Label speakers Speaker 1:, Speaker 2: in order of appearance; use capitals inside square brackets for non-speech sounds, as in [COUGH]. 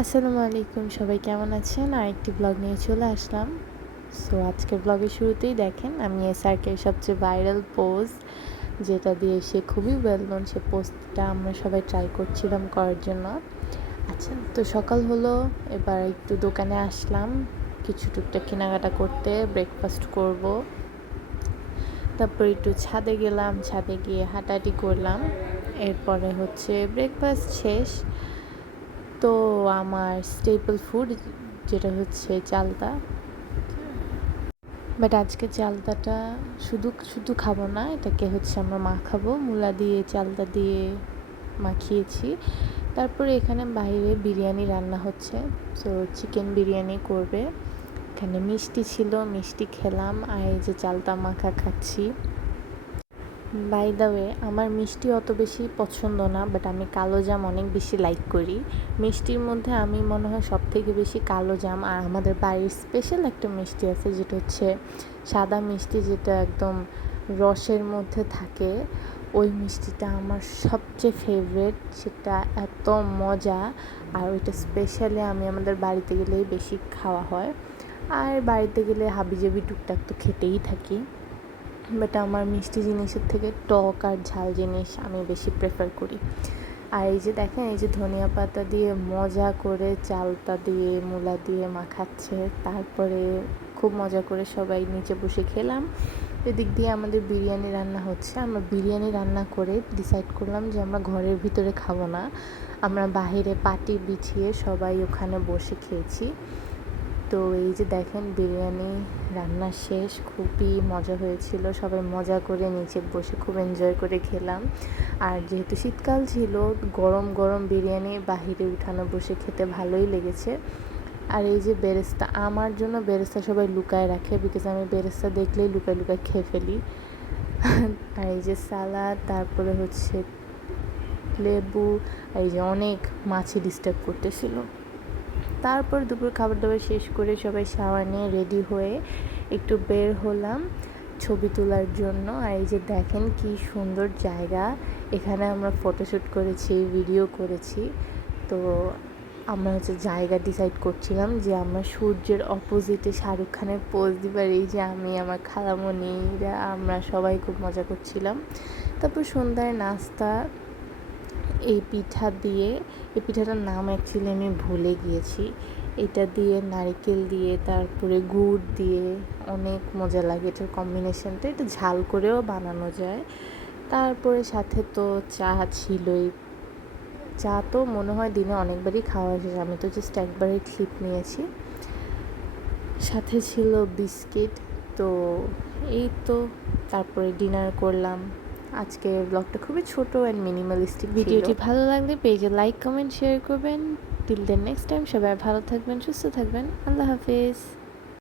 Speaker 1: আসসালামু আলাইকুম, সবাই কেমন আছেন? আরেকটি ব্লগ নিয়ে চলে আসলাম। সো আজকের ব্লগের শুরুতেই দেখেন, আমি এসআরকের সবচেয়ে ভাইরাল পোজ যেটা দিয়ে সে খুবই ওয়েল নোন সে পোস্টটা আমরা সবাই ট্রাই করছিলাম করার জন্য। আচ্ছা তো সকাল হলো, এবার একটু দোকানে আসলাম, কিছু টুকটাক কেনাকাটা করতে ব্রেকফাস্ট করব। তারপর একটু ছাদে গেলাম, ছাদে গিয়ে হাঁটাহাঁটি করলাম। এরপরে হচ্ছে ব্রেকফাস্ট শেষ। তো আমার স্টেপল ফুড যেটা হচ্ছে চালতা বাট আজকে চালতাটা শুধু শুধু খাব না, এটাকে হচ্ছে আমরা মাখাবো মূলা দিয়ে চালতা দিয়ে মাখিয়েছি। তারপরে এখানে বাইরে বিরিয়ানি রান্না হচ্ছে। সো চিকেন বিরিয়ানি করবে। এখানে মিষ্টি ছিল, মিষ্টি খেলাম। আর এই যে চালতা মাখা খাচ্ছি। বাই দ্য ওয়ে আমার মিষ্টি অত বেশি পছন্দ না বাট আমি কালো জাম অনেক বেশি লাইক করি। মিষ্টির মধ্যে আমি মনে হয় সব থেকে বেশি কালো জাম, আর আমাদের বাড়ির স্পেশাল একটা মিষ্টি আছে, যেটা হচ্ছে সাদা মিষ্টি, যেটা একদম রসের মধ্যে থাকে। ওই মিষ্টিটা আমার সবচেয়ে ফেভারেট সেটা এত মজা, আর ওইটা স্পেশালি আমি আমাদের বাড়িতে গেলেই বেশি খাওয়া হয়। আর বাড়িতে গেলে হাবিজাবি টুকটাক তো খেতেই থাকি। বাট আমার মিষ্টি জিনিসের থেকে টক আর ঝাল জিনিস আমি বেশি প্রেফার করি। আর এই যে দেখেন, এই যে ধনিয়া পাতা দিয়ে মজা করে চালতা দিয়ে, মূলা দিয়ে মাখাচ্ছে, তারপরে খুব মজা করে সবাই নিচে বসে খেলাম। এদিক দিয়ে আমাদের বিরিয়ানি রান্না হচ্ছে। আমরা বিরিয়ানি রান্না করে ডিসাইড করলাম যে আমরা ঘরের ভিতরে খাব না। আমরা বাহিরে পাটি বিছিয়ে সবাই ওখানে বসে খেয়েছি। তো এই যে দেখেন বিরিয়ানি রান্না শেষ, খুবই মজা হয়েছিল। সবাই মজা করে নিচে বসে খুব এনজয় করে খেলাম। আর যেহেতু শীতকাল ছিল, গরম গরম বিরিয়ানি বাহিরে উঠানো বসে খেতে ভালোই লেগেছে। আর এই যে বেরেস্তা, আমার জন্য বেরেস্তা সবাই লুকায় রাখে বিকজ আমি বেরেস্তা দেখলেই লুকায় লুকায় খেয়ে ফেলি। [LAUGHS] আর এই যে সালাদ, তারপরে হচ্ছে লেবু এই যে অনেক মাছি ডিস্টার্ব করতেছিল। তারপর দুপুর খাবার দাবার শেষ করে সবাই শাওয়ার নিয়ে রেডি হয়ে একটু বের হলাম ছবি তোলার জন্য। আর এই যে দেখেন কি সুন্দর জায়গা। এখানে আমরা ফটোশ্যুট করেছি ভিডিও করেছি। তো আমরা হচ্ছে জায়গা ডিসাইড করছিলাম যে আমরা সূর্যের অপোজিটে শাহরুখ খানের পোজ দিবার এই যে আমি, আমার খালামণিরা, আমরা সবাই খুব মজা করছিলাম। তারপর সন্ধ্যায় নাস্তা এই পিঠা দিয়ে, এই পিঠাটার নাম অ্যাকচুয়ালি আমি ভুলে গিয়েছি। এটা দিয়ে নারকেল দিয়ে, তারপরে গুড় দিয়ে, অনেক মজা লাগে এটার কম্বিনেশনটা এটা ঝাল করেও বানানো যায়। তারপরে সাথে তো চা ছিলই। চা তো মনে হয় দিনে অনেকবারই খাওয়া শেষ। আমি তো জাস্ট একবারই ক্লিপ নিয়েছি। সাথে ছিল বিস্কিট তো এই তো। তারপরে ডিনার করলাম। আজকে ব্লগটা খুবই ছোট অ্যান্ড মিনিমালিস্টিক ভিডিওটি ভালো লাগলে পেজে লাইক কমেন্ট শেয়ার করবেন। টিল দেন নেক্সট টাইম সবাই ভালো থাকবেন, সুস্থ থাকবেন। আল্লাহ হাফিজ।